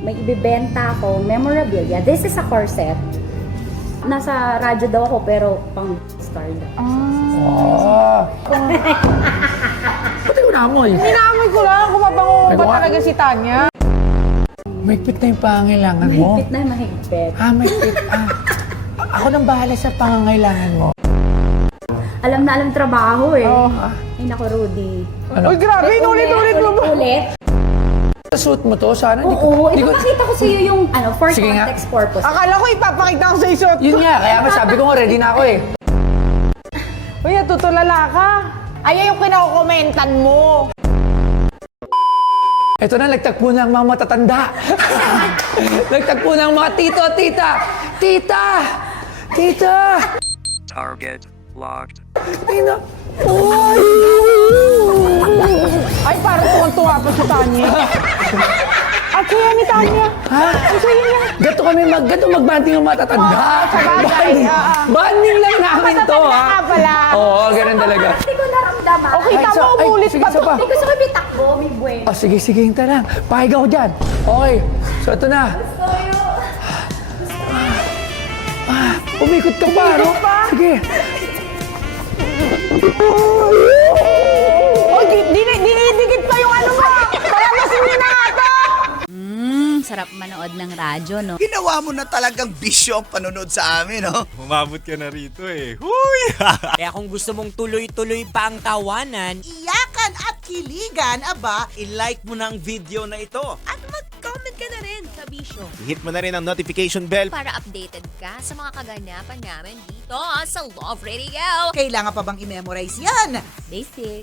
may ibibenta ako, memorabilia. This is a corset. Nasa radyo daw ako pero pang star daw. Ba't yung naamoy? Inaamoy ko lang kung mabango Ay, ba baka- talaga si Tanya. Mahigpit na yung pangangailangan mo. Mahigpit na mahigpit. Mahigpit. Ako nang bahala sa pangangailangan mo. Alam na alam trabaho eh. Oh. Ay naku, Rudy. Uy, grabe, inulit-ulit mo ba? Ulit. Sa suit mo to, sana Oo, di ko... ipapakita ko sa iyo yung for Sige nga. context purpose. Akala ko ipapakita ko sa isot. Yun nga, kaya nga sabi ko nga, ready na ako eh. Uy, natutulala ka. Ay, yung kinakomentan mo. Ito na, nagtagpo na ang mga matatanda. Nagtagpo na ang mga tito, tita. Tita! Tita! Target locked. Tina! Ay, parang tuwang-tuwa pa si Tanya. At kaya ni Tanya. Ha? Gato kami gato magbanding ang matatanda. sabagay, Banding lang namin to, Matatanda ha? ka pala. Oo, ganun talaga. Hindi ko naramdaman. Okay, Ay, tama, ay, umulit sige, pa isa to. pa. Hindi gusto ko bitakbo, may buwan. Oh, sige, sige, hintay lang. Pahig ako dyan. Okay, so ito na. Umikot ka pa, no? pa? Sige. Uy, dinidikit pa yung ano mo. Palamasin niyo na ito. Sarap manood ng radyo, no? Ginawa mo na talagang bisyo ang panonood sa amin, no? Umabot ka na rito eh. Huy! Kaya kung gusto mong tuloy-tuloy pa ang tawanan, Iyakan at kiligan, aba, i-like mo na ang video na ito. At mag-comment ka na rin, Kabisyo, Hit mo na rin ang notification bell. para updated ka sa mga kaganapan namin dito sa Love Radio. kailangan pa bang i-memorize yan? Basic.